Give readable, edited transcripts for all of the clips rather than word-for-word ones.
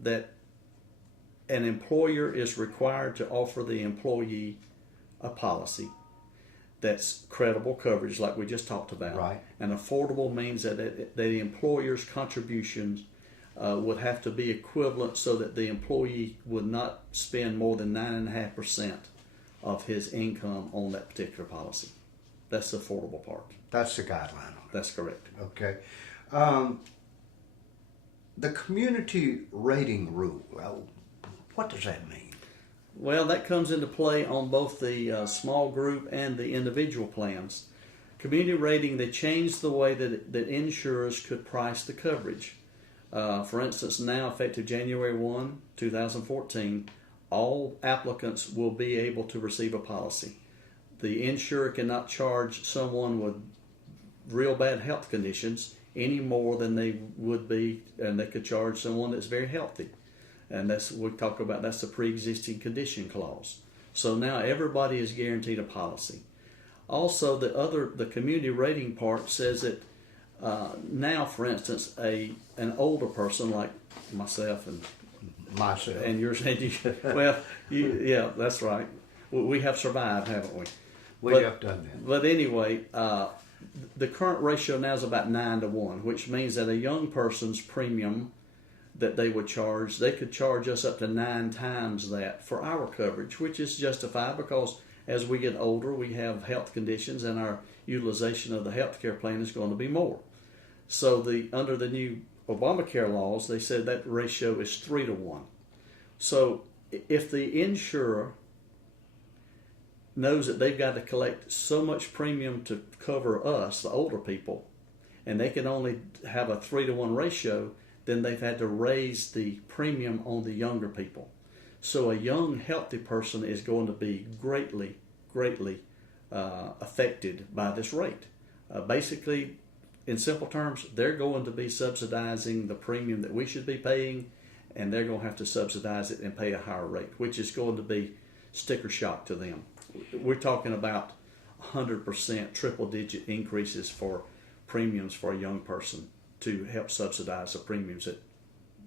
that an employer is required to offer the employee a policy that's credible coverage, like we just talked about. Right. And affordable means that the employer's contributions would have to be equivalent so that the employee would not spend more than 9.5% of his income on that particular policy. That's the affordable part. That's the guideline. That's correct. Okay. The community rating rule, what does that mean? Well, that comes into play on both the small group and the individual plans. Community rating, they changed the way that insurers could price the coverage. For instance, now effective January 1, 2014, all applicants will be able to receive a policy. The insurer cannot charge someone with real bad health conditions any more than they would be, and they could charge someone that's very healthy. And that's what we talk about, that's the pre-existing condition clause. So now everybody is guaranteed a policy. Also, the community rating part says that now, for instance, an older person like myself and yours, and you, well, yeah, that's right. We have survived, haven't we? We have done that. But anyway, the current ratio now is about 9-to-1, which means that a young person's premium that they would charge, they could charge us up to 9 times that for our coverage, which is justified because as we get older, we have health conditions and our utilization of the health care plan is going to be more. So under the new Obamacare laws, they said that ratio is 3-to-1. So if the insurer knows that they've got to collect so much premium to cover us, the older people, and they can only have a 3-to-1 ratio, then they've had to raise the premium on the younger people. So a young, healthy person is going to be greatly affected by this rate. Basically, in simple terms, they're going to be subsidizing the premium that we should be paying, and they're going to have to subsidize it and pay a higher rate, which is going to be sticker shock to them. We're talking about 100% triple-digit increases for premiums for a young person to help subsidize the premiums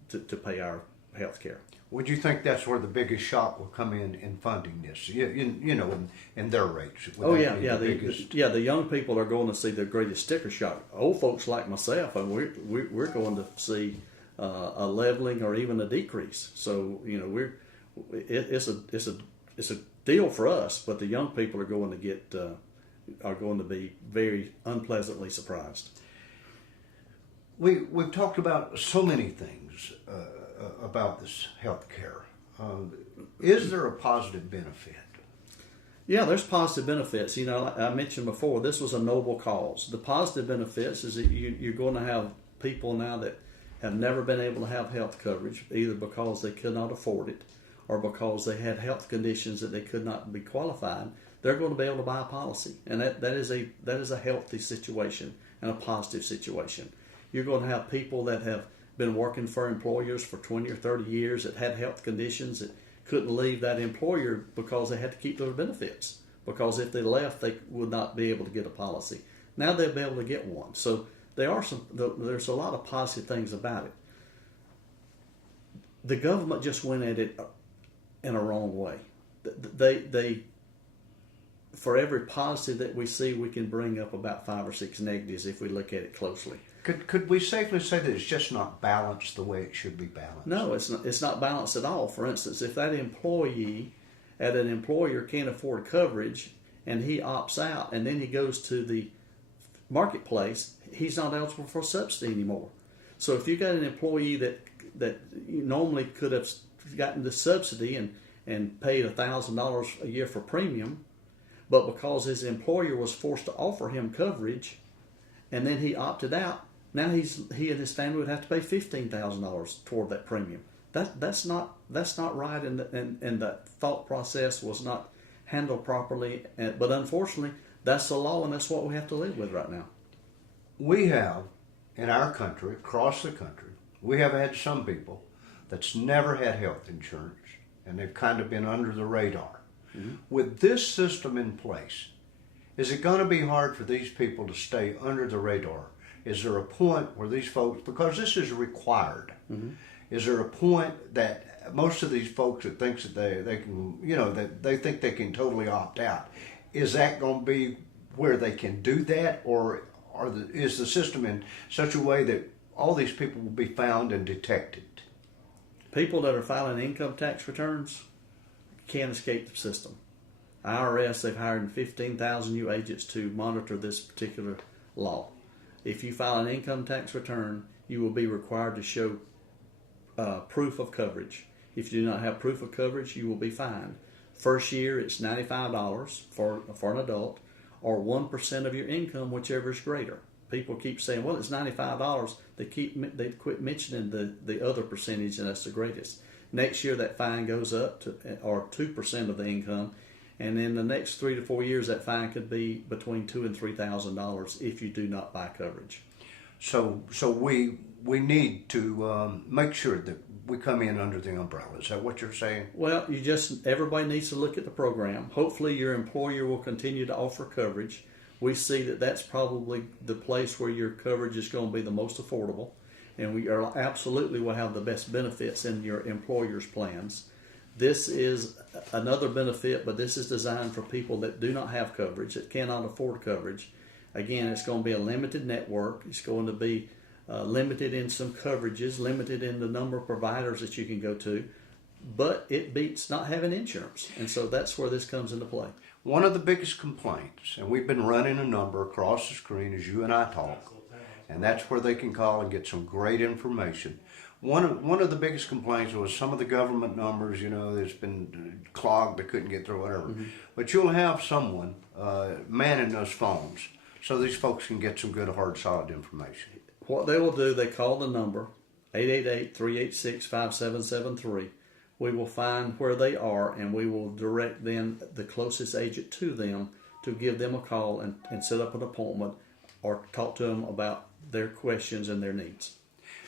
to pay our health care. Would you think that's where the biggest shock will come in funding this? You know, in their rates. The young people are going to see the greatest sticker shock. Old folks like myself, and we're going to see a leveling or even a decrease. So it's a deal for us, but the young people are going to be very unpleasantly surprised. We've talked about so many things about this health care. Is there a positive benefit? Yeah, there's positive benefits. Like I mentioned before, this was a noble cause. The positive benefits is that you're going to have people now that have never been able to have health coverage, either because they could not afford it or because they had health conditions that they could not be qualified. They're going to be able to buy a policy, and that is a healthy situation and a positive situation. You're going to have people that have been working for employers for 20 or 30 years that had health conditions that couldn't leave that employer because they had to keep their benefits, because if they left, they would not be able to get a policy. Now they'll be able to get one. So there's a lot of positive things about it. The government just went at it in a wrong way. They for every positive that we see, we can bring up about 5 or 6 negatives if we look at it closely. Could we safely say that it's just not balanced the way it should be balanced? No, it's not balanced at all. For instance, if that employee at an employer can't afford coverage and he opts out and then he goes to the marketplace, he's not eligible for subsidy anymore. So if you got an employee that normally could have gotten the subsidy and paid $1,000 a year for premium, but because his employer was forced to offer him coverage and then he opted out, now he and his family would have to pay $15,000 toward that premium. That's not right, and that thought process was not handled properly. But unfortunately, that's the law, and that's what we have to live with right now. We have, in our country, across the country, we have had some people that's never had health insurance, and they've kind of been under the radar. Mm-hmm. With this system in place, is it going to be hard for these people to stay under the radar? Is there a point where these folks, because this is required, mm-hmm. is there a point that most of these folks that thinks that they can, that they think they can totally opt out, is that going to be where they can do that, or is the system in such a way that all these people will be found and detected? People that are filing income tax returns can't escape the system. IRS, they've hired 15,000 new agents to monitor this particular law. If you file an income tax return, you will be required to show proof of coverage. If you do not have proof of coverage, you will be fined. First year, it's $95 for an adult, or 1% of your income, whichever is greater. People keep saying, well, it's $95. They quit mentioning the other percentage, and that's the greatest. Next year, that fine goes up to, or 2% of the income, and in the next 3 to 4 years, that fine could be between $2,000 and $3,000 if you do not buy coverage. So we need to make sure that we come in under the umbrella. Is that what you're saying? Well, everybody needs to look at the program. Hopefully, your employer will continue to offer coverage. We see that that's probably the place where your coverage is going to be the most affordable, and we absolutely will have the best benefits in your employer's plans. This is another benefit, but this is designed for people that do not have coverage, that cannot afford coverage. Again, it's going to be a limited network. It's going to be limited in some coverages, limited in the number of providers that you can go to, but it beats not having insurance, and so that's where this comes into play. One of the biggest complaints, and we've been running a number across the screen as you and I talk, and that's where they can call and get some great information. One of the biggest complaints was some of the government numbers, that's been clogged, they couldn't get through, whatever. Mm-hmm. But you'll have someone manning those phones so these folks can get some good, hard, solid information. What they will do, they call the number, 888-386-5773. We will find where they are, and we will direct them, the closest agent to them, to give them a call and set up an appointment or talk to them about their questions and their needs.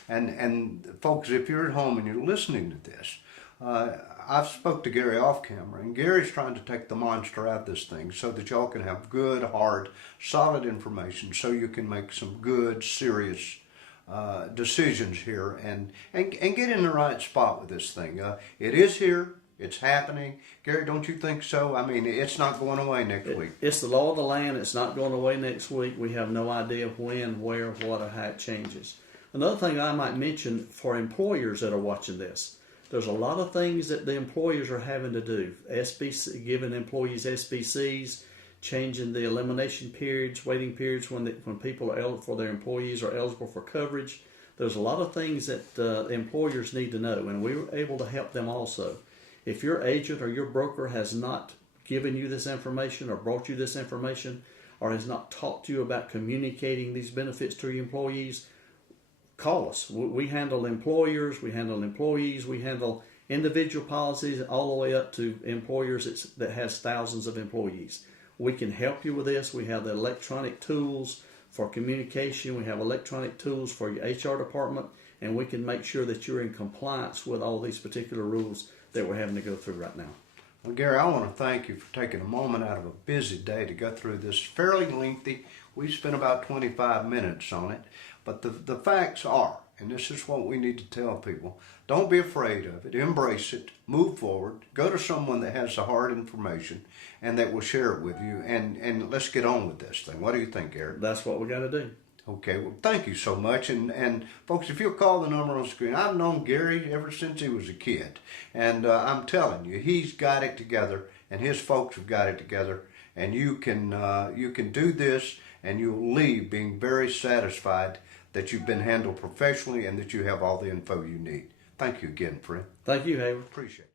And folks, if you're at home and you're listening to this, I've spoke to Gary off camera, and Gary's trying to take the monster out of this thing so that y'all can have good, hard, solid information so you can make some good, serious decisions here and get in the right spot with this thing. It is here. It's happening. Gary, don't you think so? I mean, it's not going away next week. It's the law of the land. It's not going away next week. We have no idea when, where, what, or how it changes. Another thing I might mention for employers that are watching this, there's a lot of things that the employers are having to do. SBC, giving employees SBCs, changing the elimination periods, waiting periods when people are eligible for their employees are eligible for coverage. There's a lot of things that employers need to know, and we were able to help them also. If your agent or your broker has not given you this information or brought you this information or has not talked to you about communicating these benefits to your employees, call us. We handle employers, we handle employees, we handle individual policies all the way up to employers that has thousands of employees. We can help you with this. We have the electronic tools for communication. We have electronic tools for your HR department, and we can make sure that you're in compliance with all these particular rules that we're having to go through right now. Well, Gary, I want to thank you for taking a moment out of a busy day to go through this fairly lengthy. We spent about 25 minutes on it, but the facts are, and this is what we need to tell people, don't be afraid of it. Embrace it. Move forward. Go to someone that has the hard information and that will share it with you, and let's get on with this thing. What do you think, Eric? That's what we got to do. Okay, well, thank you so much. And folks, if you'll call the number on the screen, I've known Gary ever since he was a kid. And I'm telling you, he's got it together, and his folks have got it together. And you can do this, and you'll leave being very satisfied that you've been handled professionally and that you have all the info you need. Thank you again, friend. Thank you, Hayward. Appreciate it.